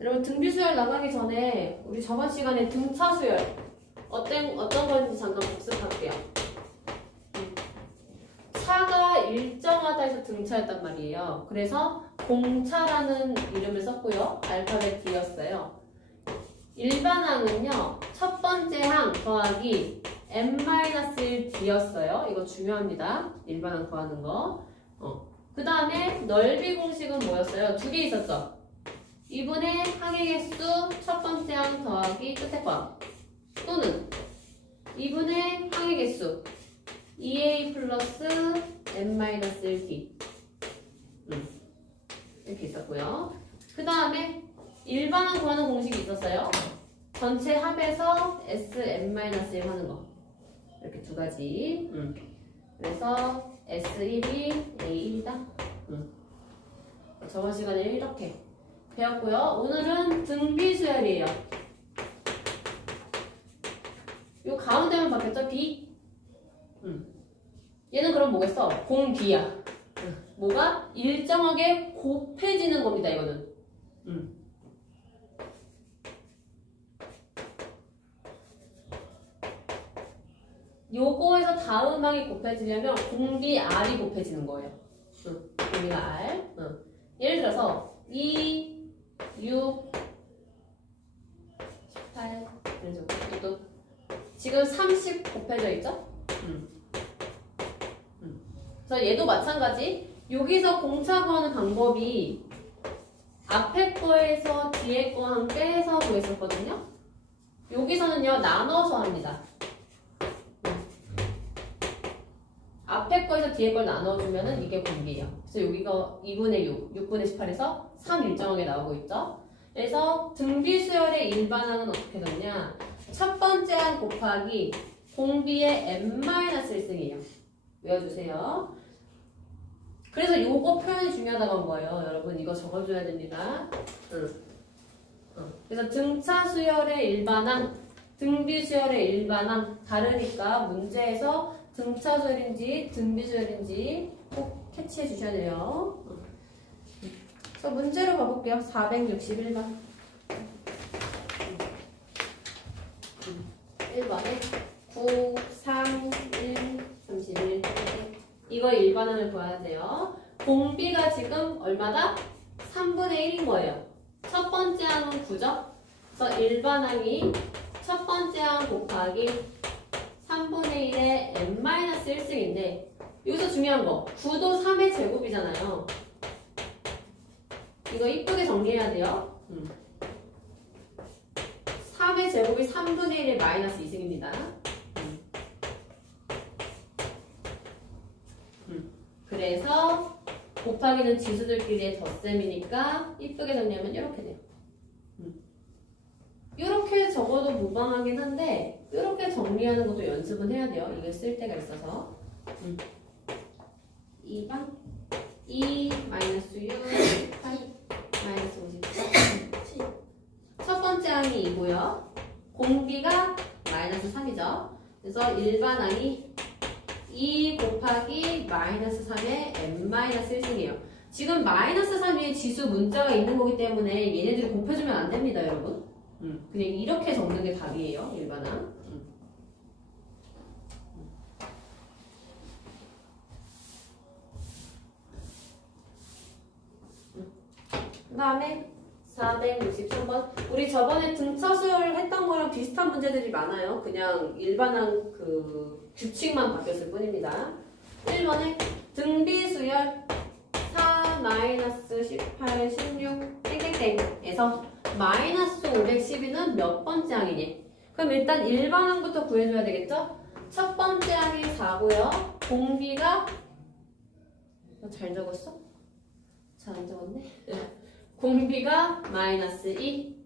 여러분 등비수열 나가기 전에 우리 저번 시간에 등차수열 어떤 건지 잠깐 복습할게요. 차가 일정하다 해서 등차였단 말이에요. 그래서 공차라는 이름을 썼고요. 알파벳 D였어요. 일반항은요. 첫 번째 항 더하기 n-1D였어요. 이거 중요합니다. 일반항 구하는 거. 그 다음에 넓이 공식은 뭐였어요? 두 개 있었죠? 2분의 항의 개수 첫 번째 항 더하기 끝에 거 또는 2분의 항의 개수 2a 플러스 n-1d 이렇게 있었고요. 그 다음에 일반항 구하는 공식이 있었어요. 전체 합에서 sn-1 하는 거 이렇게 두 가지. 그래서 S1이 A1이다. 저번 시간에 이렇게 배웠고요. 오늘은 등비수열이에요. 요 가운데만 바뀌었죠? B. 얘는 그럼 뭐겠어? 공비야. 뭐가? 일정하게 곱해지는 겁니다. 이거는. 요거에서 다음 항이 곱해지려면 공비 R이 곱해지는 거예요. 공비가 R. 예를 들어서 2, 6, 18 이런 식으로. 지금 30 곱해져 있죠? 그래서 얘도 마찬가지. 여기서 공차 구하는 방법이 앞에 거에서 뒤에 거 한 빼서 구했었거든요. 여기서는요 나눠서 합니다. 앞에 거에서 뒤에 걸 나눠주면은 이게 공비예요. 그래서 여기가 2분의 6, 6분의 18에서 3 일정하게 나오고 있죠. 그래서 등비수열의 일반항은 어떻게 되냐? 첫 번째 항 곱하기 공비의 n-1승이에요. 외워주세요. 그래서 요거 표현이 중요하다고 한 거예요. 여러분 이거 적어줘야 됩니다. 그래서 등차수열의 일반항, 등비수열의 일반항 다르니까 문제에서 등차수열인지 등비수열인지 꼭 캐치해 주셔야 돼요. 그래서 문제로 가볼게요. 461번. 1번에 9, 3, 1, 31. 이거 일반항을 구해야 돼요. 공비가 지금 얼마다? 3분의 1인 거예요. 첫 번째 항은 9죠? 그래서 일반항이 첫 번째 항 곱하기 3분의 1의 n-1승인데 여기서 중요한 거 9도 3의 제곱이잖아요. 이거 이쁘게 정리해야 돼요. 3의 제곱이 3분의 1의 마이너스 2승입니다. 그래서 곱하기는 지수들끼리의 덧셈이니까 이쁘게 정리하면 이렇게 돼요. 이렇게 적어도 무방하긴 한데 이렇게 정리하는 것도 연습은 해야 돼요. 이게 쓸 때가 있어서. 2번 2 마이너스 6 8 마이너스 54 첫 번째 항이 2고요. 공비가 마이너스 3이죠. 그래서 일반항이 2 곱하기 마이너스 3의 n-1승이에요. 지금 마이너스 3 위에 지수 문자가 있는 거기 때문에 얘네들이 곱해주면 안 됩니다, 여러분. 그냥 이렇게 적는 게 답이에요, 일반항. 그 다음에 463번. 우리 저번에 등차수열 했던 거랑 비슷한 문제들이 많아요. 그냥 일반항 그 규칙만 바뀌었을 뿐입니다. 1번에 등비수열 4, 마이너스 18, 16, 땡땡땡에서 마이너스 512는 몇 번째 항이니? 그럼 일단 일반항부터 구해줘야 되겠죠? 첫 번째 항이 4고요. 공비가 잘 적었어? 잘 안 적었네? 공비가 마이너스 2.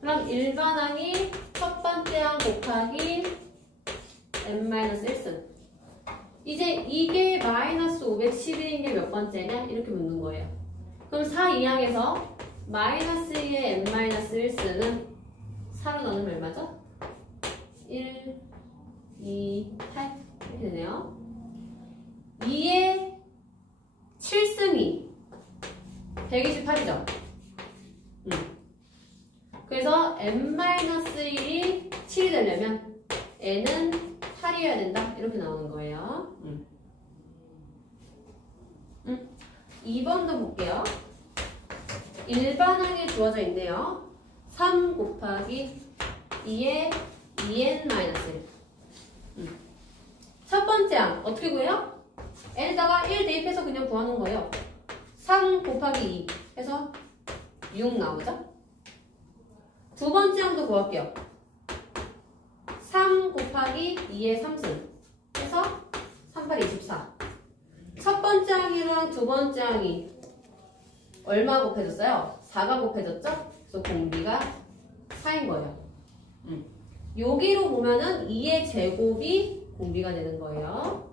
그럼 일반항이 첫 번째 항 곱하기 n-1승. 이제 이게 마이너스 512인 게 몇 번째냐? 이렇게 묻는 거예요. 그럼 4 이항에서 마이너스 2의 n-1승은 4로 넣으면 얼마죠? 1, 2, 8 이렇게 되네요. 2의 7승이 128이죠? 그래서 n-1이 7이 되려면 n은 8이어야 된다. 이렇게 나오는 거예요. 2번도 볼게요. 일반항이 주어져 있네요. 3 곱하기 2의 2n-1. 첫 번째 항 어떻게 구해요? n에다가 1 대입해서 그냥 구하는 거예요. 3 곱하기 2 해서 6 나오죠? 두 번째 항도 구할게요. 3 곱하기 2의 3승 해서 3, 8, 24. 첫 번째 항이랑 두 번째 항이 얼마 곱해졌어요? 4가 곱해졌죠? 그래서 공비가 4인 거예요. 여기로 보면은 2의 제곱이 공비가 되는 거예요.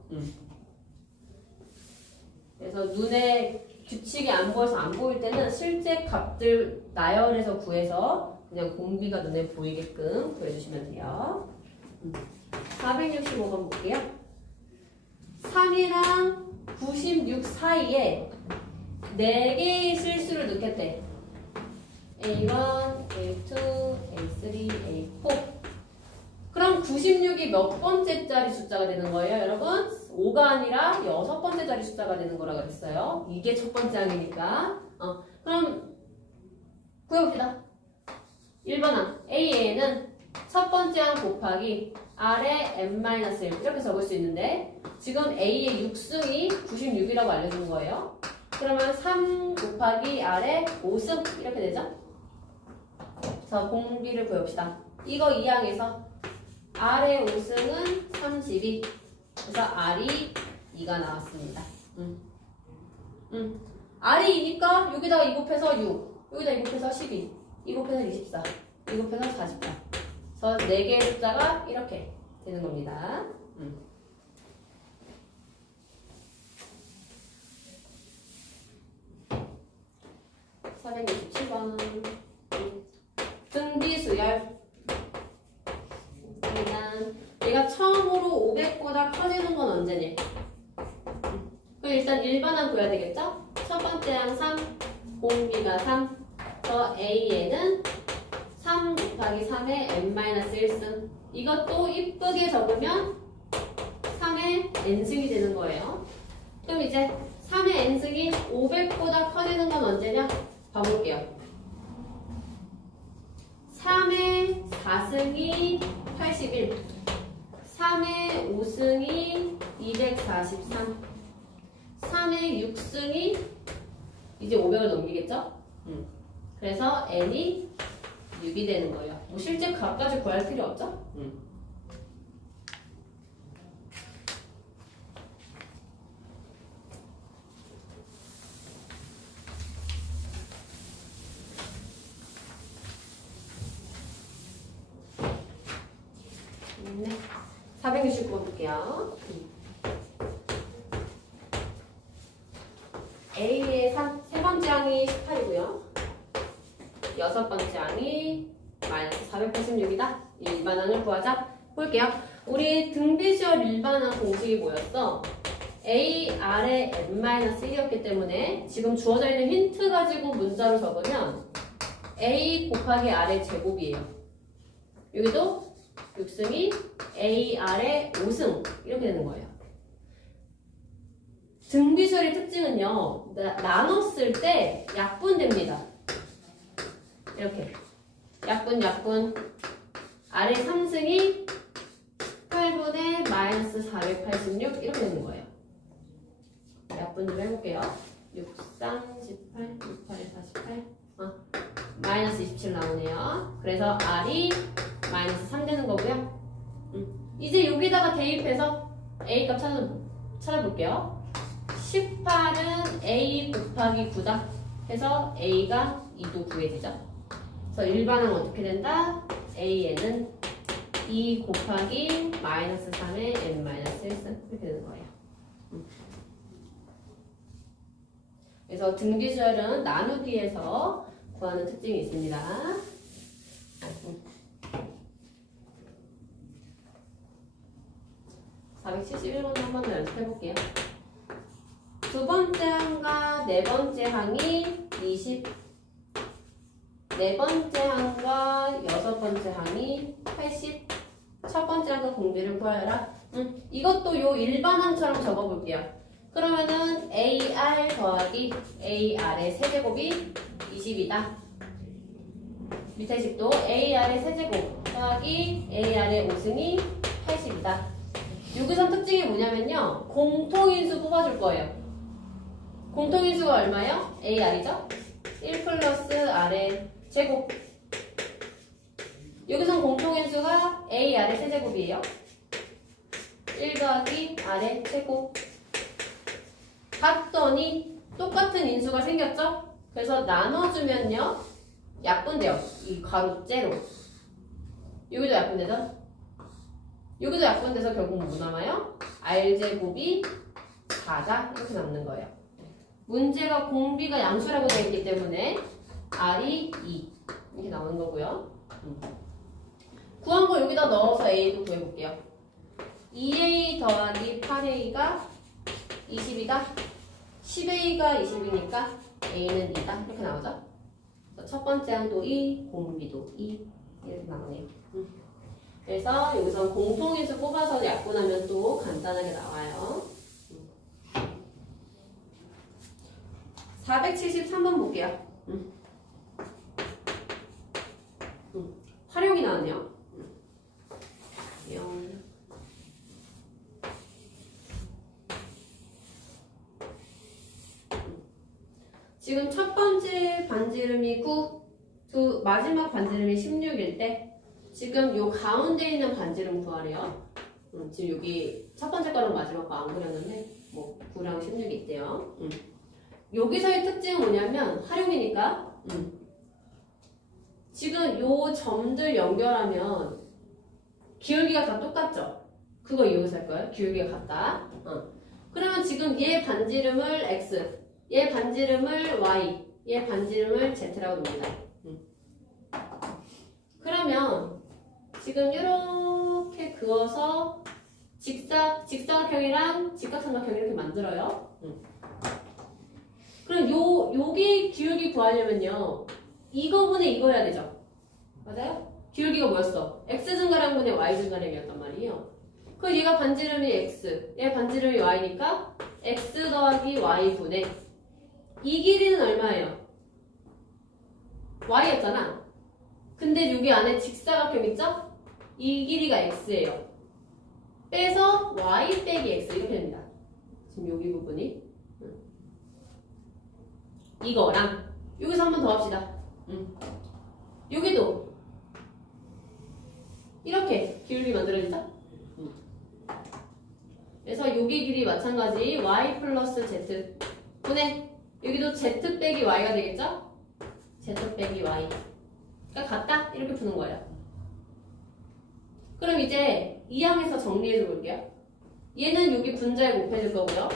그래서 눈에 규칙이 안 보여서 안 보일 때는 실제 값들 나열해서 구해서 그냥 공비가 눈에 보이게끔 구해주시면 돼요. 465번 볼게요. 3이랑 96 사이에 4개의 실수를 넣겠대. A1, A2, A3, A4. 그럼 96이 몇 번째 짜리 숫자가 되는 거예요, 여러분? 5가 아니라 6번째 짜리 숫자가 되는 거라 그랬어요. 이게 첫 번째 항이니까. 그럼 구해봅시다. 1번 항 A에는 첫 번째 항 곱하기 R의 n-1 이렇게 적을 수 있는데 지금 A의 6승이 96이라고 알려주는 거예요. 그러면 3 곱하기 R의 5승 이렇게 되죠? 자, 공비를 구해봅시다. 이거 2항에서 R의 5승은 32. 그래서 R이 2가 나왔습니다. R이 2니까 여기다가 2 곱해서 6, 여기다 2 곱해서 12, 2 곱해서 24, 2 곱해서 44. 그래서 4개의 숫자가 이렇게 되는 겁니다. 467번 등비수열. 얘가 처음으로 500보다 커지는 건 언제니? 그럼 일단 일반항 구해야 되겠죠? 첫 번째 항 3, 공비가 3, 저 A에는 3 곱하기 3의 n-1승. 이것도 이쁘게 적으면 3의 n승이 되는 거예요. 그럼 이제 3의 n승이 500보다 커지는 건 언제냐? 봐볼게요. 3의 4승이 81, 3의 5승이 243, 3의 6승이 이제 500을 넘기겠죠? 그래서 n이 6이 되는 거예요. 뭐 실제 값까지 구할 필요 없죠? 네. 469번 볼게요. A의 세 번째 항이 18이고요. 여섯 번째 항이 마이너스 486이다. 일반항을 구하자. 볼게요. 우리 등비수열 일반항 공식이 뭐였어? A, R의 n-1이었기 때문에 지금 주어져 있는 힌트 가지고 문자로 적으면 A 곱하기 R의 제곱이에요. 여기도 6승이 A, R의 5승 이렇게 되는 거예요. 등비수열의 특징은요. 나눴을 때 약분됩니다. 이렇게 약분 R의 3승이 18분의 마이너스 486 이렇게 되는 거예요. 약분 좀 해볼게요. 6, 3, 18, 6, 8, 48 마이너스 27 나오네요. 그래서 R이 마이너스 3 되는 거고요. 이제 여기다가 대입해서 A 값 찾아볼게요. 18은 A 곱하기 9다 해서 A가 2도 구해지죠. 그래서 일반항은 어떻게 된다? A에는 2 곱하기 마이너스 3의 n-1승 이렇게 되는 거예요. 그래서 등비수열은 나누기에서 구하는 특징이 있습니다. 471번 한 번 더 연습해 볼게요. 두 번째 항과 네 번째 항이 20, 네 번째 항과 여섯 번째 항이 80. 첫 번째 항과 공비를 구하여라. 이것도 요 일반항처럼 적어볼게요. 그러면은 AR 더하기 AR의 세제곱이 20이다. 밑에 식도 AR의 세제곱 더하기 AR의 5승이 80이다. 유기선 특징이 뭐냐면요. 공통인수 뽑아줄 거예요. 공통인수가 얼마요? AR이죠? 1 플러스 R의 제곱. 여기선 공통인수가 AR의 세제곱이에요. 1 더하기 R의 제곱. 봤더니 똑같은 인수가 생겼죠? 그래서 나눠주면요. 약분돼요. 이 가로째로. 여기도 약분되죠? 여기도 약분돼서 결국 뭐 남아요? R제곱이 4다. 이렇게 남는 거예요. 문제가 공비가 양수라고 되어 있기 때문에 R이 2 이렇게 나오는 거고요. 구한 거 여기다 넣어서 A도 구해볼게요. 2A 더하기 8A가 20이다. 10A가 20이니까 A는 2다. 이렇게 나오죠? 첫 번째 항도 2, 공비도 2 이렇게 나오네요. 그래서 여기서 공통인수 뽑아서 약분하면 또 간단하게 나와요. 473번 볼게요. 활용이 나왔네요. 지금 첫 번째 반지름이 9, 마지막 반지름이 16일 때 지금 요 가운데 있는 반지름 구하래요. 지금 여기 첫 번째 거랑 마지막 거 안 그렸는데 뭐 9랑 16이 있대요. 여기서의 특징은 뭐냐면 활용이니까 지금 요 점들 연결하면 기울기가 다 똑같죠? 그거 이용해서 할 거예요. 기울기가 같다. 그러면 지금 얘 반지름을 X, 얘 반지름을 Y, 얘 반지름을 Z라고 놉니다. 그러면 지금 이렇게 그어서 직사각형이랑 직각삼각형 이렇게 만들어요. 그럼 여기 기울기 구하려면요. 이거분의 이거 해야 되죠? 맞아요? 기울기가 뭐였어? X 증가량 분의 Y 증가량이었단 말이에요. 그럼 얘가 반지름이 X, 얘 반지름이 Y니까 X 더하기 Y 분의 이 길이는 얼마예요? Y였잖아. 근데 여기 안에 직사각형 있죠? 이 길이가 X예요. 빼서 Y 빼기 X 이렇게 됩니다. 지금 여기 부분이 이거랑 여기서 한 번 더 합시다. 여기도 이렇게 기울기 만들어지죠? 그래서 여기 길이 마찬가지 Y 플러스 Z 분의 여기도 Z 빼기 Y가 되겠죠? Z 빼기 Y 그러니까 같다? 이렇게 푸는 거예요. 그럼 이제 이 항에서 정리해줘 볼게요. 얘는 여기 분자에 곱해줄 거고요.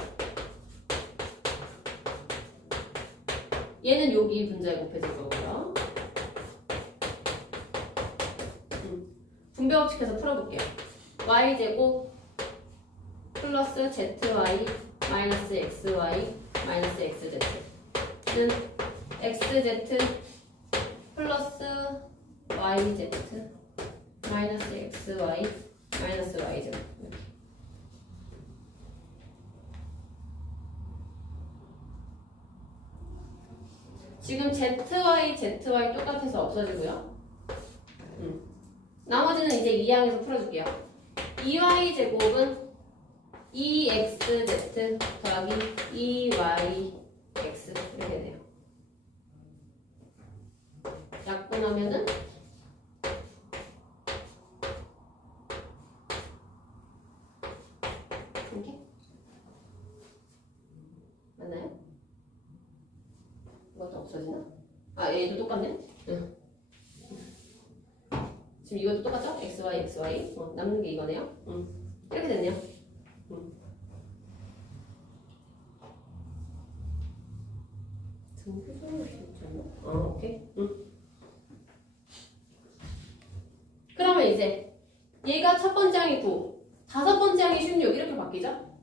얘는 여기 분자에 곱해줄 거고요. 분배법칙해서 풀어볼게요. y제곱 플러스 zy 마이너스 xy 마이너스 xz는 xz 플러스 yz 마이너스 xy 마이너스 yz 지금 zy 똑같아서 없어지고요. 나머지는 이제 이 항에서 풀어줄게요. 2y제곱은 2xz 더하기 2yx 이렇게 되네요. 약분하면은 이렇게 맞나요? 이것도 없어지나? 아 얘도 똑같네? 응. 지금 이것도 똑같죠? xy xy 남는 게 이거네요. 이렇게 됐네요. 오케이. 그러면 이제 얘가 첫 번째 항이 9, 다섯 번째 항이 16 이렇게 바뀌죠?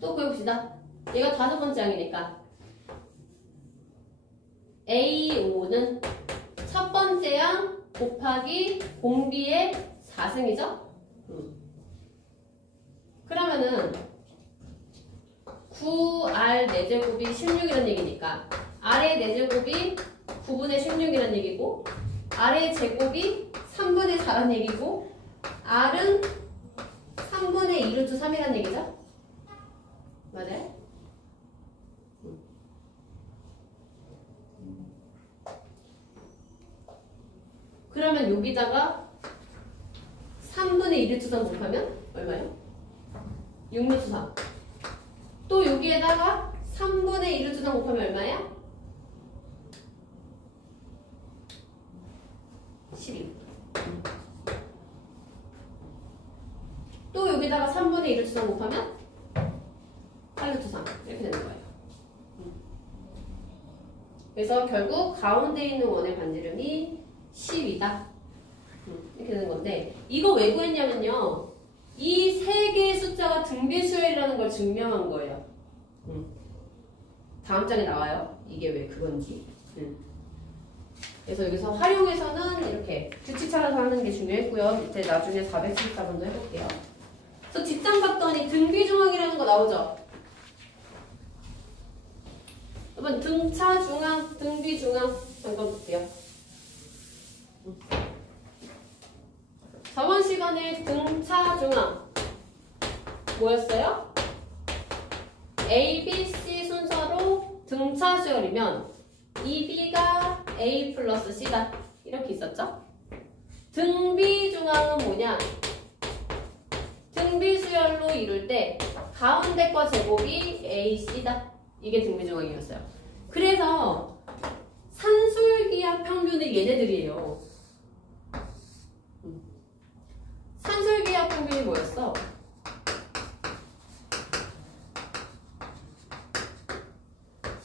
또 구해봅시다. 얘가 다섯 번째 항이니까 A5는 첫 번째 양 곱하기 공비의 4승이죠? 그러면은 9R 4제곱이 16이라는 얘기니까 R의 4제곱이 9분의 16이라는 얘기고 R의 제곱이 3분의 4라는 얘기고 R은 3분의 2루트 3이라는 얘기죠? 맞아요? 그러면 여기다가 3분의 2루트 3 곱하면 얼마예요? 6루트 3. 또 여기에다가 3분의 2루트 3 곱하면 얼마야? 12. 또 여기다가 3분의 1루트 3 곱하면 8루트 3 이렇게 되는 거예요. 그래서 결국 가운데 있는 원의 반지름이 10이다. 이렇게 되는 건데 이거 왜 구했냐면요. 이 세 개의 숫자가 등비수열이라는 걸 증명한 거예요. 다음 장에 나와요. 이게 왜 그건지. 그래서 여기서 활용해서는 이렇게 규칙 찾아서 하는 게 중요했고요. 밑에 나중에 474번도 해볼게요. 그래서 뒷장 봤더니 등비중앙이라는 거 나오죠? 여러분 등차중앙, 등비중앙 잠깐 볼게요. 저번 시간에 등차중앙 뭐였어요? A, B, C 순서로 등차 수열이면 2B가 A 플러스 C다 이렇게 있었죠? 등비중앙은 뭐냐? 등비수열로 이룰 때 가운데 거 제곱이 AC다 이게 등비중앙이었어요. 그래서 산술기하 평균이 얘네들이에요. 산술기하 평균이 뭐였어?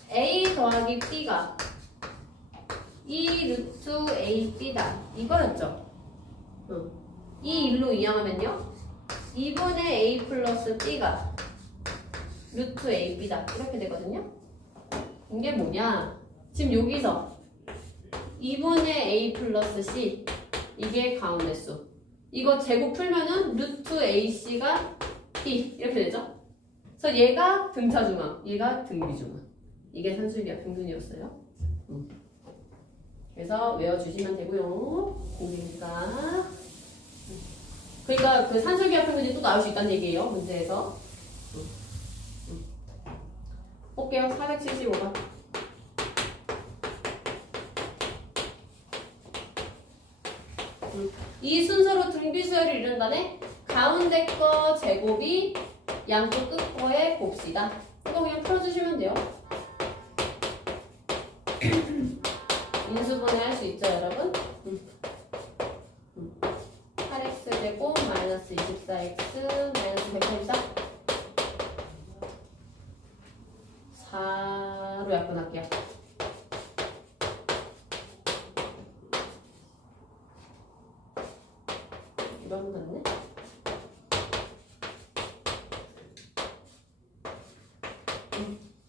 A 더하기 B가 2 루트 AB다 이거였죠? 이 일로 이항하면요 2분의 A 플러스 B가 루트 AB다 이렇게 되거든요. 이게 뭐냐? 지금 여기서 2분의 A 플러스 C 이게 가운데 수 이거 제곱 풀면은 루트 AC가 B 이렇게 되죠? 그래서 얘가 등차중앙 얘가 등비중앙 이게 산술기하 평균이었어요. 그래서 외워주시면 되고요. 공비니까. 그러니까 그 산술기하 평균이 또 나올 수 있다는 얘기예요. 문제에서. 볼게요. 475번. 이 순서로 등비수열을 이룬다네. 가운데 거 제곱이 양쪽 끝 거에 곱시다. 이거 그냥 풀어주시면 돼요. 인수분해 할 수 있죠, 여러분? 8x제곱 마이너스 24x 마이너스 184 4로 약분할게요. 이런 거네.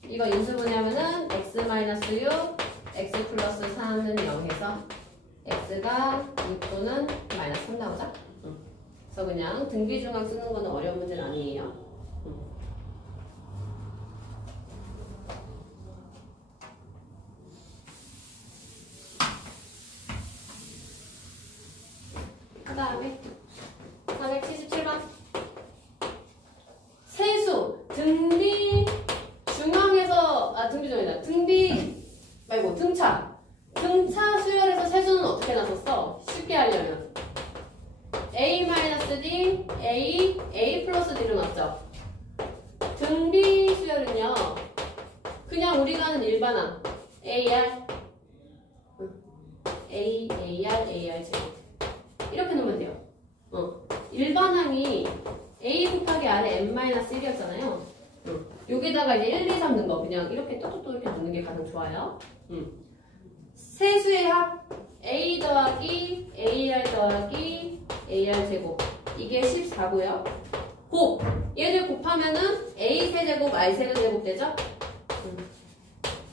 이거 인수분해하면은 x 마이너스 6 x 플러스 3은 0에서 x가 6또는 마이너스 3 나오죠? 그래서 그냥 등비중앙 쓰는 거는 어려운 문제는 아니에요. 그 다음에 477번 세수 등비 중앙에서 등비중앙이다. 등비 말고 등차 수열에서 세수는 어떻게 나섰어? 쉽게 하려면 A-D, A 플러스 D로 났죠? 등비 수열은요 그냥 우리가 하는 일반항 AR AR 제곱 이렇게 놓으면 돼요. 일반항이 A 곱하기 R의 n-1이었잖아요. 여기다가 이제 1, 2, 3 넣은 거 그냥 이렇게 또또또 이렇게 넣는 게 가장 좋아요. 세수의 합 A 더하기 AR 더하기 AR 제곱 이게 14고요. 곱 얘를 곱하면은 A 세제곱 R 세제곱 되죠?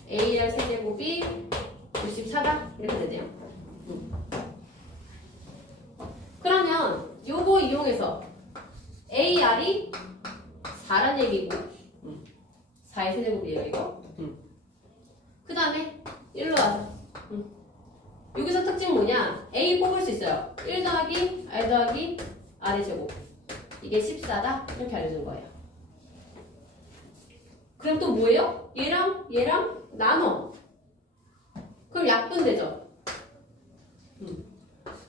AR 세제곱이 94다 이렇게 되네요. 그러면 요거 이용해서 AR이 4란 얘기고 4의 세제곱이에요 이거. 그 다음에 1로 와서 여기서 특징 뭐냐? A 뽑을 수 있어요. 1 더하기 R 더하기 R의 제곱. 이게 14다 이렇게 알려준 거예요. 그럼 또 뭐예요? 얘랑 나눠. 그럼 약분되죠?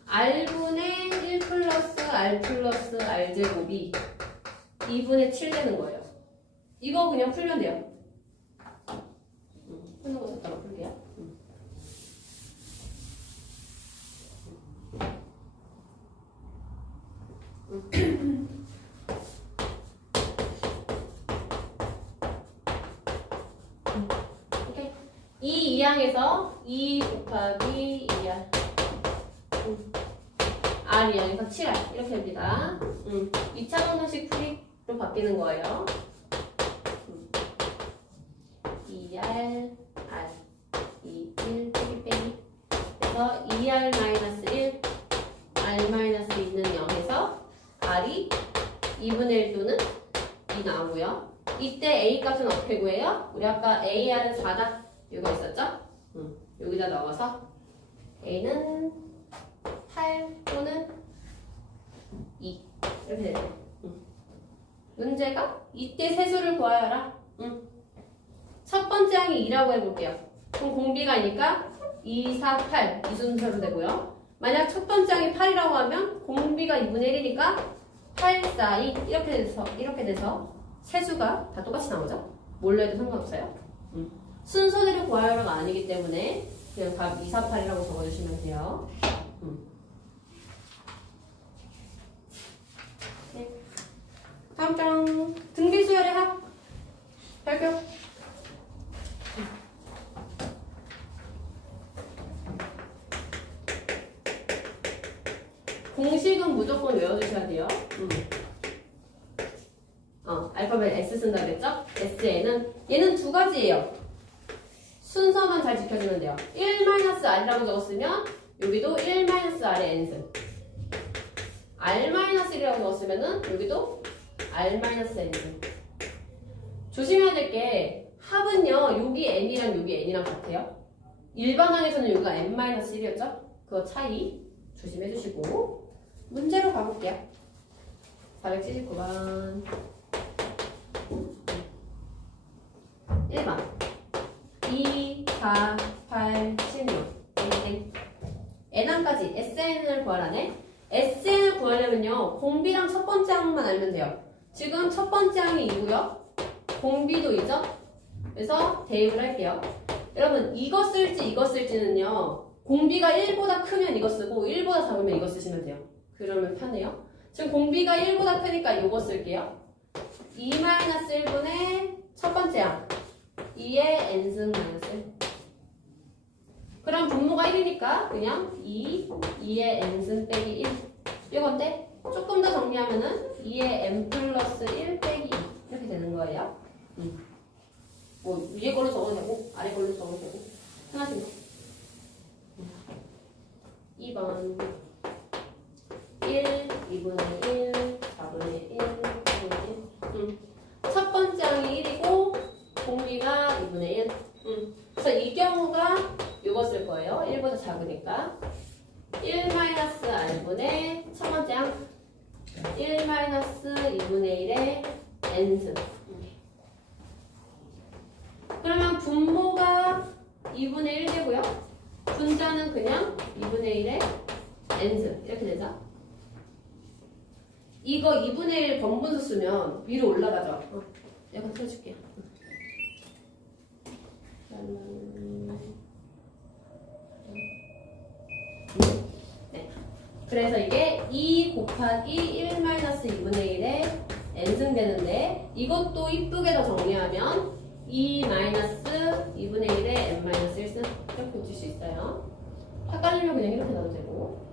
R분의 1 플러스 R 플러스 R 제곱이 2분의 7 되는 거예요. 이거 그냥 풀면 돼요. 푸는 거 잠깐만 풀게요. 오케이. 이 2항에서 2 곱하기 2R R 2항에서 7R 이렇게 됩니다. 2차 방정식 풀이로 바뀌는 거예요. 2R R 2 1 빼기 그래서 2R 마이너스 1 R 마이너스 2는 0에서 R이 2분의 1 또는 2 나오고요. 이때 A 값은 어떻게 구해요? 우리 아까 AR은 4다 이거 있었죠? 여기다 넣어서 A는 8 또는 2 이렇게 되죠. 문제가 이때 세수를 구하여라. 첫 번째 항이 2라고 해볼게요. 그럼 공비가니까 2, 4, 8 이 순서로 되고요. 만약 첫 번째 항이 8이라고 하면 공비가 2분의 1이니까 8, 4, 2 이렇게 돼서 세수가 다 똑같이 나오죠? 뭘로 해도 상관없어요. 순서대로 구하여라가 아니기 때문에 그냥 답 2, 4, 8이라고 적어주시면 돼요. 네. 다음 장 등비수열의 합 발표. 공식은 무조건 외워주셔야 돼요. 알파벳 S 쓴다 그랬죠? SN은 얘는 두 가지예요. 순서만 잘 지켜주면 돼요. 1-R이라고 적었으면 여기도 1-R의 n승. R-1이라고 적었으면은 여기도 R-n승. 조심해야 될 게 합은요. 여기 n이랑 여기 n이랑 같아요. 일반항에서는 여기가 n-1이었죠? 그거 차이 조심해 주시고 문제로 가볼게요. 479번 1번 2, 4, 8, 16 n항까지 SN을 구하라네. SN을 구하려면요 공비랑 첫 번째 항만 알면 돼요. 지금 첫 번째 항이 2고요 공비도 2죠. 그래서 대입을 할게요. 여러분 이거 쓸지 이거 쓸지는요 공비가 1보다 크면 이거 쓰고 1보다 작으면 이거 쓰시면 돼요. 그러면 편해요. 지금 공비가 1보다 크니까 이거 쓸게요. 2-1분의 첫 번째 항 2의 n승 마이너스 1. 그럼 분모가 1이니까 그냥 2의 n승 빼기 1 이건데 조금 더 정리하면은 2의 n 플러스 1 빼기 2 이렇게 되는 거예요. 뭐 위에 걸로 적어도 되고 아래 걸로 적어도 되고 하나씩 2번 1, 2분의 1, 4분의 1, 4분의 1 첫 번째 항이 1이고 공비가 2분의 1 그래서 이 경우가 이거 쓸 거예요. 1보다 작으니까 1-R분의 첫 번째 항 1-2분의 1의 n승. 그러면 분모가 2분의 1 되고요. 분자는 그냥 2분의 1의 n승 이렇게 되죠. 이거 2분의 1 번분수 쓰면 위로 올라가죠. 내가 틀어줄게요. 네. 그래서 이게 2 곱하기 1-2분의 1의 n승 되는데 이것도 이쁘게 더 정리하면 2-2분의 1의 n-1승 이렇게 고칠 수 있어요. 헷갈리면 그냥 이렇게 넣어도 되고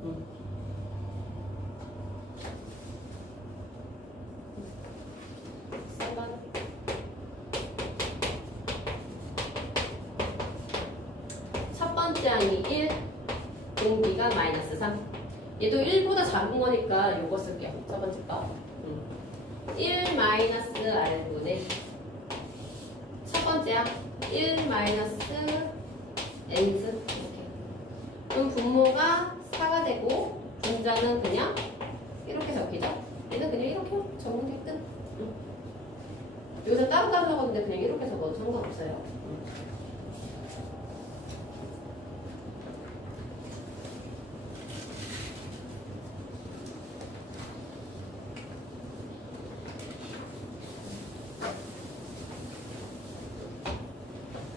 첫 번째 항이 공비가 마이너스 3. 얘도 1보다 작은 거니까 요거 쓸게요. 첫 번째 거. 1 마이너스 R분의 첫 번째야. 1 마이너스 N스. 이렇게. 그럼 분모가 4가 되고 분자는 그냥 이렇게 적히죠. 얘는 그냥 이렇게 적으면 돼. 끝. 여기서 따로따로 적었는데 그냥 이렇게 적어도 상관없어요.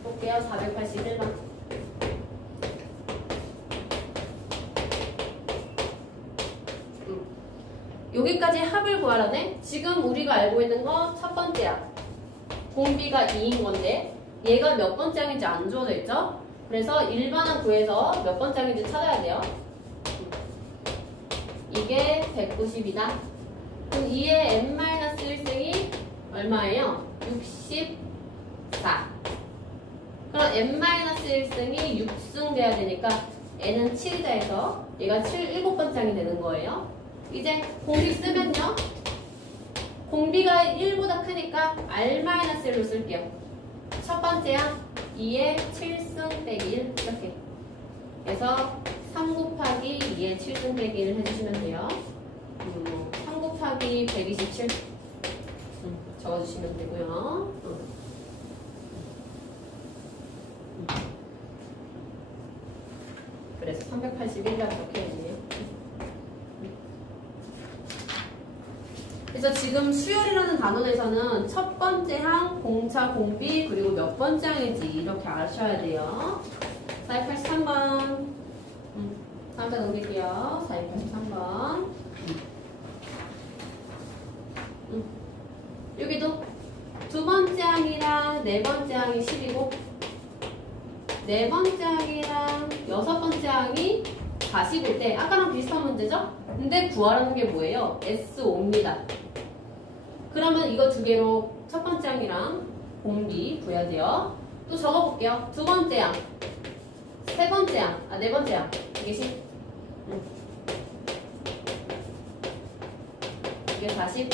볼게요. 481번. 여기까지 합을 구하라네. 지금 우리가 알고 있는 거 첫 번째야. 공비가 2인 건데 얘가 몇 번째 항인지 안 주어져 있죠? 그래서 일반항 구해서 몇 번째 항인지 찾아야 돼요. 이게 190이다. 그럼 2의 n-1승이 얼마예요? 64. 그럼 n-1승이 6승 돼야 되니까 n은 7이다 해서 얘가 7번째 항이 되는 거예요. 이제 공비 쓰면요. 공비가 1보다 크니까 R-1로 쓸게요. 첫 번째야 2의 7승 빼기 1 이렇게. 그래서 3 곱하기 2의 7승 빼기 1 해주시면 돼요. 3 곱하기 127 적어주시면 되고요. 그래서 381이라고 적혀있네요. 그래서 지금 수열이라는 단원에서는 첫 번째 항, 공차, 공비, 그리고 몇 번째 항인지 이렇게 아셔야 돼요. 483번. 다음 장 넘길게요. 483번. 여기도 두 번째 항이랑 네 번째 항이 10이고, 네 번째 항이랑 여섯 번째 항이 40일 때, 아까랑 비슷한 문제죠? 근데 구하라는 게 뭐예요? S5입니다. 그러면 이거 두 개로 첫 번째 항이랑 공비 구해야 돼요. 또 적어볼게요. 두 번째 항, 세 번째 항, 네 번째 항. 이게 10. 이게 40.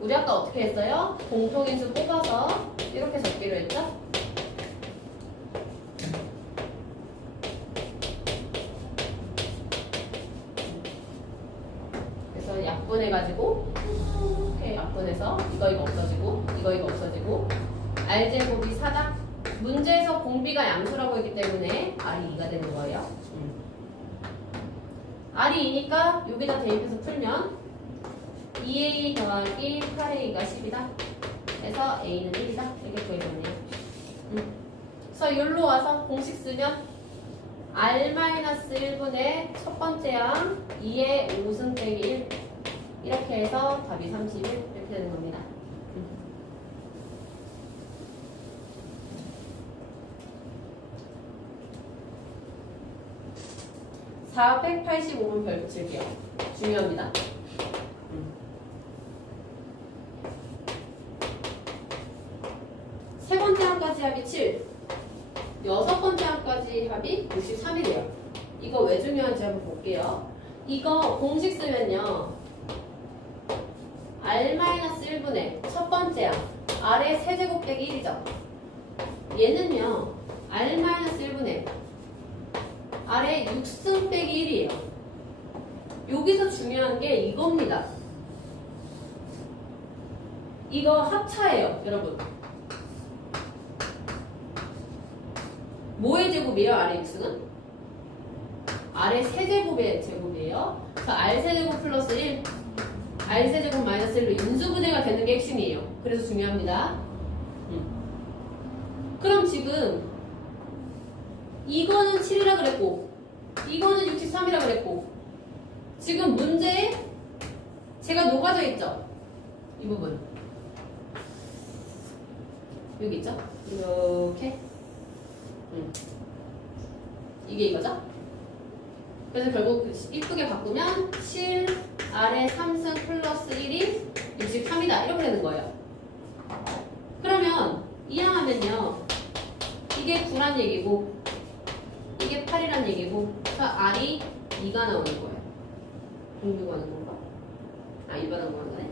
우리 아까 어떻게 했어요? 공통인수 뽑아서 이렇게 적기로 했죠? 그래서 약분해가지고 이렇게 약분해서 이거 없어지고 이거 없어지고 R제곱이 4다. 문제에서 공비가 양수라고 했기 때문에 R이 2가 되는 거예요. R이 2니까 여기다 대입해서 풀면 2A 더하기 8A가 10이다. 그래서 A는 1이다. 이렇게 구해줬네요. 그래서 여기로 와서 공식 쓰면 R-1분의 첫 번째 항 2의 5승 빼기 1 이렇게 해서 답이 31 이렇게 되는 겁니다. 485번 별 붙일게요. 중요합니다. 세 번째 항까지 합이 7, 여섯 번째 항까지 합이 93이래요. 이거 왜 중요한지 한번 볼게요. 이거 공식 쓰면요. R-1분의 첫 번째 항, R의 세제곱 빼기 1이죠. 얘는요. R-1분의 R의 6승 빼기 1이에요. 여기서 중요한 게 이겁니다. 이거 합차예요, 여러분. 뭐의 제곱이에요, R의 6승은? R의 세제곱의 제곱이에요. 그래서 R 세제곱 플러스 1, R 세제곱 마이너스 1로 인수분해가 되는 게 핵심이에요. 그래서 중요합니다. 그럼 지금 이거는 7이라 그랬고 이거는 63이라 그랬고 지금 문제에 제가 녹아져 있죠? 이 부분 여기 있죠? 이렇게 이게 이거죠? 그래서 결국 이쁘게 바꾸면 7 R의 3승 플러스 1이 63이다 이렇게 되는 거예요. 그러면 이항하면요 이게 9란 얘기고 이게 8 8이란 얘기고 R이 2가 나오는 거예요. 공유하는 건가? 아, 일반한 거네.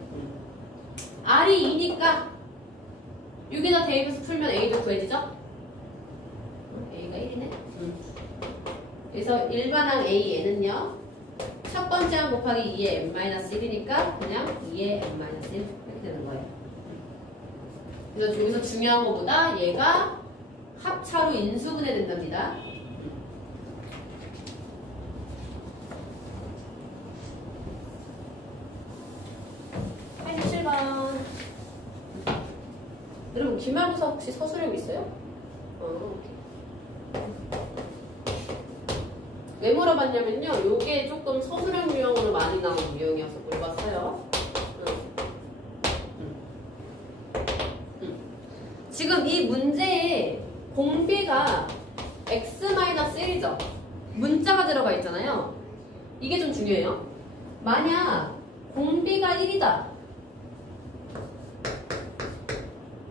R이 2니까 6에다 대입해서 풀면 A도 구해지죠? A가 1이네. 그래서 일반항 AN은요. 첫 번째 항 곱하기 2의 n-1이니까 그냥 2의 n-1 이렇게 되는 거예요. 그래서 여기서 중요한 것보다 얘가 합차로 인수분해 된답니다. 여러분 기말고사 혹시 서술형 있어요? 왜 물어봤냐면요. 요게 조금 서술형 유형으로 많이 나오는 유형이어서 물어봤어요. 지금 이 문제에 공비가 x-1이죠. 문자가 들어가 있잖아요. 이게 좀 중요해요. 만약 공비가 1이다.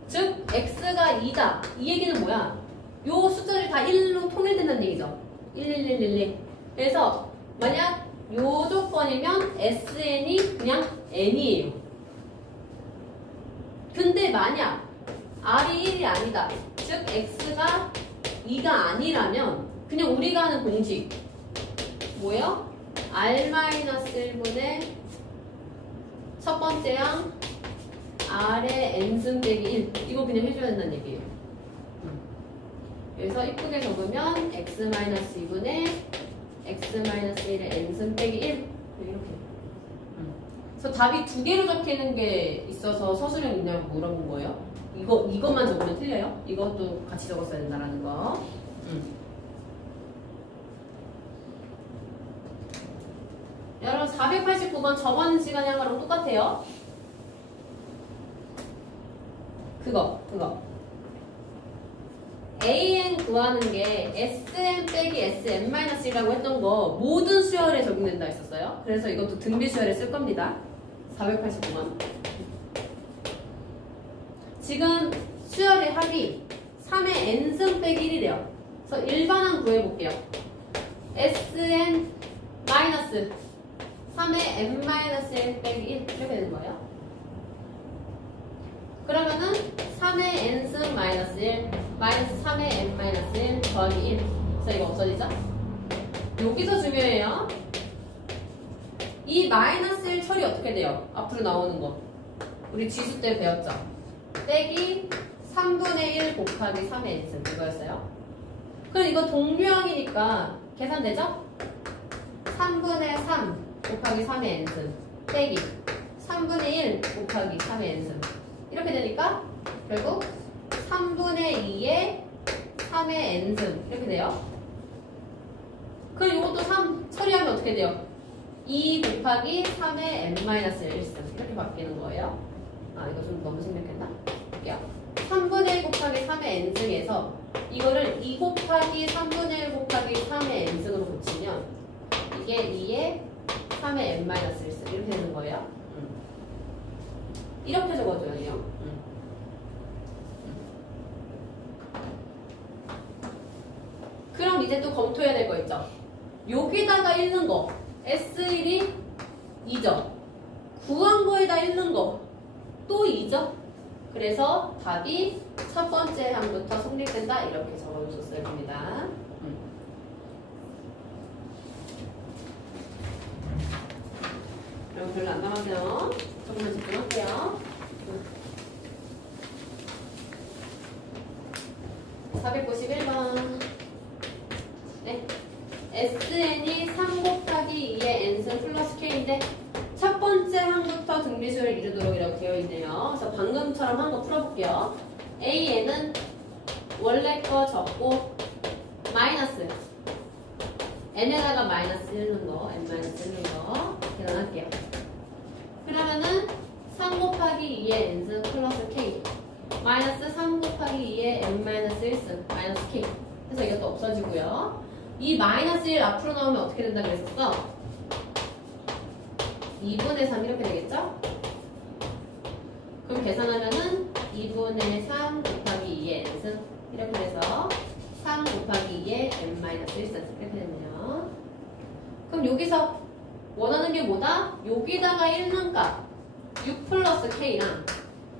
즉 x가 2다. 이 얘기는 뭐야? 요 숫자를 다 1로 통일된다는 얘기죠. 11111. 그래서 만약 요 조건이면 sn이 그냥 n이에요. 근데 만약 r이 1이 아니다. 즉 x가 2가 아니라면 그냥 우리가 하는 공식 뭐예요? r-1분의 첫 번째 항 r의 n승 빼기 1 이거 그냥 해줘야 된다는 얘기예요. 그래서 이쁘게 적으면 x-2분의 x-1의 n승 빼기 1 이렇게. 그래서 답이 두 개로 적히는 게 있어서 서술형 있냐고 물어본 거예요. 이것만 적으면 틀려요. 이것도 같이 적었어야 된다라는 거. 여러분 489번 저번 시간에 한 거랑 똑같아요. 그거 AN 구하는 게 SN 빼기 SN-1이라고 했던 거 모든 수열에 적용된다 했었어요. 그래서 이것도 등비 수열에 쓸 겁니다. 489번 지금 수열의 합이 3의 n승 빼기 1이래요. 그래서 일반항 구해볼게요. SN 마이너스 3의 n-1 빼기 1 이렇게 되는 거예요. 그러면은 3의 n승 마이너스 1 마이너스 3의 n-1 더하기 1 그래서 이거 없어지죠? 여기서 중요해요. 이 마이너스 1 처리 어떻게 돼요? 앞으로 나오는 거 우리 지수 때 배웠죠? 빼기 3분의 1 곱하기 3의 n승 이거였어요. 그럼 이거 동류항이니까 계산되죠? 3분의 3 곱하기 3의 n승 빼기 3분의 1 곱하기 3의 n승 이렇게 되니까 결국 3분의 2의 3의 n승 이렇게 돼요. 그럼 이것도 3 처리하면 어떻게 돼요? 2 곱하기 3의 n-1승 이렇게 바뀌는 거예요. 아 이거 좀 너무 생략했나? 3분의 1 곱하기 3의 n승에서 이거를 2 곱하기 3분의 1 곱하기 3의 n승으로 고치면 이게 2의 3의 n-1승 이렇게 되는 거예요. 이렇게 적어줘야 돼요. 그럼 이제 또 검토해야 될 거 있죠. 여기다가 읽는 거 S1이 2죠. 구한 거에다 읽는 거 또 2죠. 그래서 답이 첫 번째 항부터 성립된다 이렇게 적어주셨어야 됩니다. 그럼 별로 안 남았네요. 조금만 집중할게요. 491번. 네. SN이 3 곱하기 2의 n승 플러스 K인데 첫 번째 항부터 등비수를 이루도록 이라고 되어 있네요. 그래서 방금처럼 한 거 풀어볼게요. AN은 원래 거 적고 마이너스 n에다가 마이너스 1는 거, n-1는 거 계산할게요. 그러면은 3 곱하기 2의 n승 플러스 k 마이너스 3 곱하기 2의 n-1승 마이너스 k 그래서 이것도 없어지고요. 이 마이너스 1 앞으로 나오면 어떻게 된다 그랬었어? 2분의 3 이렇게 되겠죠? 그럼 계산하면은 2분의 3 곱하기 2의 n승 이렇게 돼서 4 3 곱하기 2의 n-1cm 이렇게 되네요. 그럼 여기서 원하는 게 뭐다? 여기다가 읽는 값 6 플러스 k랑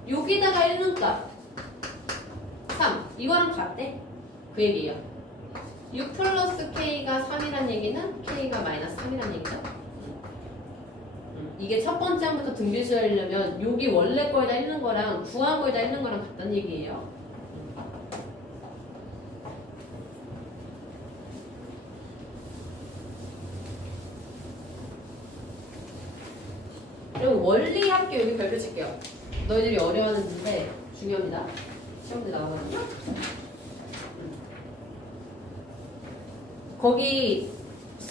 여기다가 읽는 값 3 이거랑 같대. 그 얘기예요. 6 플러스 k가 3이란 얘기는 k가 마이너스 3이란 얘기죠. 이게 첫 번째 항부터 등비수하려면 여기 원래 거에다 읽는 거랑 구한 거에다 읽는 거랑 같다는 얘기예요. 그리고 원리 학교 여기 별표 칠게요. 너희들이 어려워하는 문제 중요합니다. 시험도 나오거든요. 거기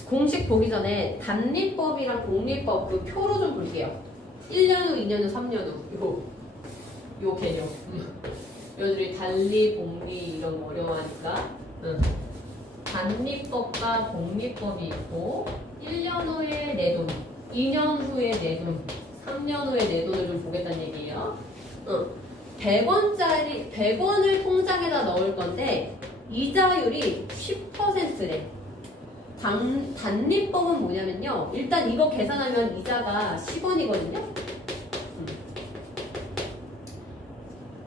공식 보기 전에 단리법이랑 공리법 그 표로 좀 볼게요. 1년 후, 2년 후, 3년 후 요 개념. 여러분들이 단리, 공리 이런 거 어려워하니까 단리법과 공리법이 있고 1년 후에 내 돈, 2년 후에 내 돈, 3년 후에 내 돈을 좀 보겠다는 얘기예요. 100원을 통장에다 넣을 건데 이자율이 10%래. 단리법은 뭐냐면요. 일단 이거 계산하면 이자가 10원이거든요.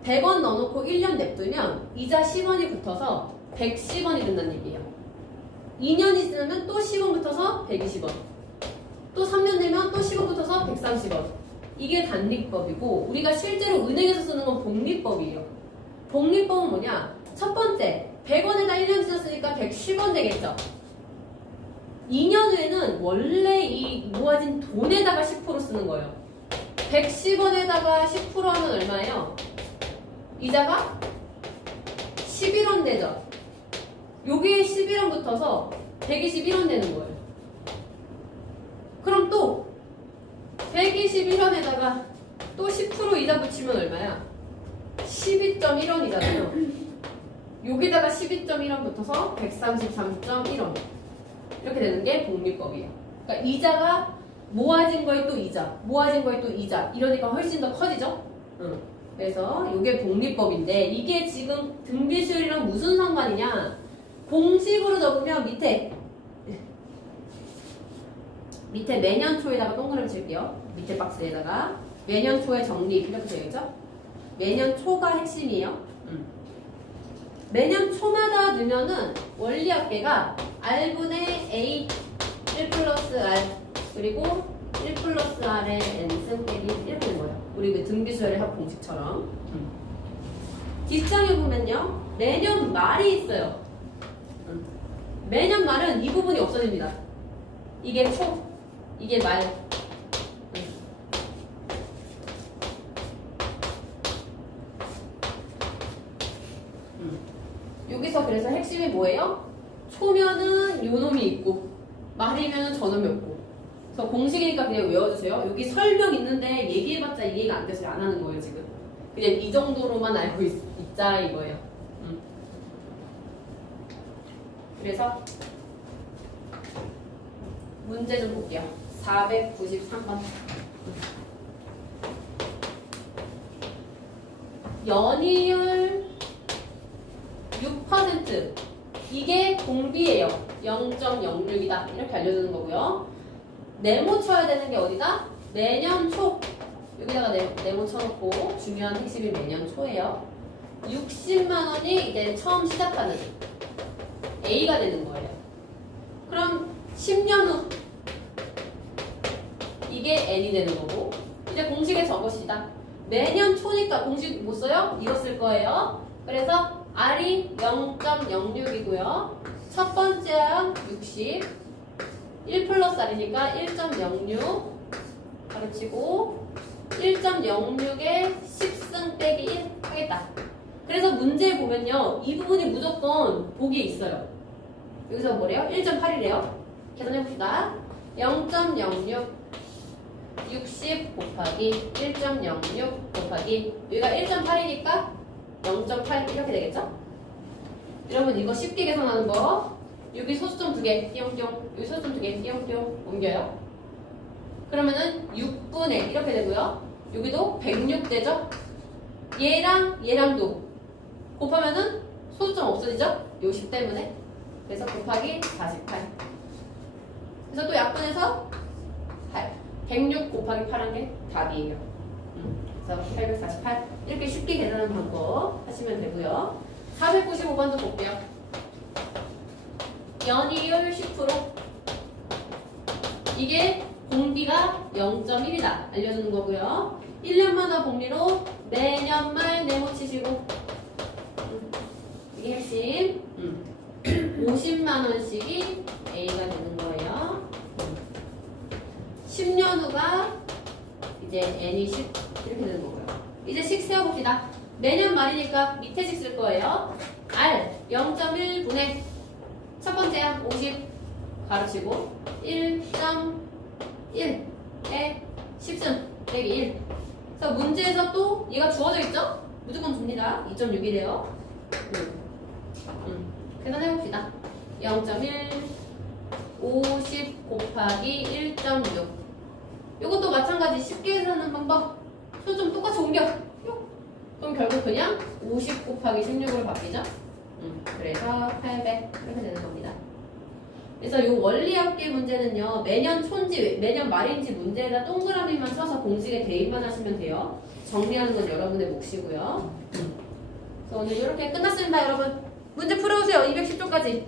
100원 넣어놓고 1년 냅두면 이자 10원이 붙어서 110원이 된다는 얘기예요. 2년이 지나면 또 10원 붙어서 120원. 또 3년 되면 또 10원 붙어서 130원. 이게 단리법이고 우리가 실제로 은행에서 쓰는 건 복리법이에요. 복리법은 뭐냐? 첫 번째, 100원에다 1년 지났으니까 110원 되겠죠? 2년 후에는 원래 이 모아진 돈에다가 10% 쓰는 거예요. 110원에다가 10% 하면 얼마예요? 이자가 11원 되죠? 여기에 11원 붙어서 121원 되는 거예요. 그럼 또 121원에다가 또 10% 이자 붙이면 얼마야? 12.1원이잖아요. 여기다가 12.1원 붙어서 133.1원. 이렇게 되는 게 복리법이에요. 그러니까 이자가 모아진 거에 또 이자, 모아진 거에 또 이자. 이러니까 훨씬 더 커지죠? 그래서 이게 복리법인데 이게 지금 등비수율이랑 무슨 상관이냐? 공식으로 적으면 밑에 매년 초에다가 동그라미 칠게요. 밑에 박스에다가 매년 초에 정리 이렇게 되겠죠? 매년 초가 핵심이에요. 매년 초마다 넣으면은 원리합계가 R분의 A 1 플러스 R 그리고 1 플러스 R의 N승 빼기 이렇게 되는 거예요. 우리 그 등비수열의 합 공식처럼. 뒷장에 보면요. 매년 말이 있어요. 매년 말은 이 부분이 없어집니다. 이게 초, 이게 말. 여기서 그래서 핵심이 뭐예요? 초면은 요놈이 있고 말이면은 저놈이 없고. 그래서 공식이니까 그냥 외워주세요. 여기 설명 있는데 얘기해봤자 이해가 안 돼서 안 하는 거예요 지금. 그냥 이 정도로만 알고 있자 이거예요. 그래서 문제 좀 볼게요. 493번. 연이율 6% 이게 공비예요. 0.06이다 이렇게 알려주는 거고요. 네모 쳐야 되는 게 어디다? 매년 초. 여기다가 네모 쳐놓고 중요한 핵심이 매년 초예요. 60만 원이 이제 처음 시작하는 A가 되는 거예요. 그럼 10년 후 이게 N이 되는 거고 이제 공식에 적읍시다. 매년 초니까 공식 못 써요? 이거 쓸 거예요. 그래서 R이 0.06이고요. 첫 번째 항 60 1 플러스 R이니까 1.06 가르치고 1.06에 10승 빼기 1 하겠다. 그래서 문제에 보면요. 이 부분이 무조건 보기에 있어요. 여기서 뭐래요? 1.8이래요. 계산해봅시다. 0.06 60 곱하기 1.06 곱하기 여기가 1.8이니까 0.8 이렇게 되겠죠? 여러분 이거 쉽게 계산하는 거 여기 소수점 2개 띠용띠용 여기 소수점 2개 띠용띠용 옮겨요. 그러면은 6분의 이렇게 되고요. 여기도 106 되죠? 얘랑 얘랑도 곱하면은 소수점 없어지죠? 요 10 때문에. 그래서 곱하기 48. 그래서 또 약분해서 8. 106 곱하기 8한 게 답이에요. 그래서 848. 이렇게 쉽게 계산하는 방법 하시면 되고요. 495번도 볼게요. 연이율 10%. 이게 공비가 0.1이다. 알려주는 거고요. 1년마다 복리로 매년 말 네모치시고 이게 핵심 50만원씩이 A가 되는 거예요. 10년 후가 이제 N이 10 이렇게 되는 거고요. 이제 식 세워봅시다. 매년 말이니까 밑에 식 쓸 거예요. R 0.1분의 첫 번째야 50 가르치고 1.1에 10승 빼기 1. 그래서 문제에서 또 얘가 주어져 있죠? 무조건 줍니다. 2.6이래요. 계산해봅시다. 0.1 50 곱하기 1.6. 이것도 마찬가지 쉽게 계산하는 방법. 소좀 똑같이 옮겨. 그럼 결국 그냥 50 곱하기 16으로 바뀌죠? 그래서 800 이렇게 되는 겁니다. 그래서 이 원리합계 문제는요. 매년 촌지, 매년 말인지 문제에다 동그라미만 써서 공식에 대입만 하시면 돼요. 정리하는 건 여러분의 몫이고요. 그래서 오늘 이렇게 끝났습니다, 여러분. 문제 풀어오세요. 210쪽까지.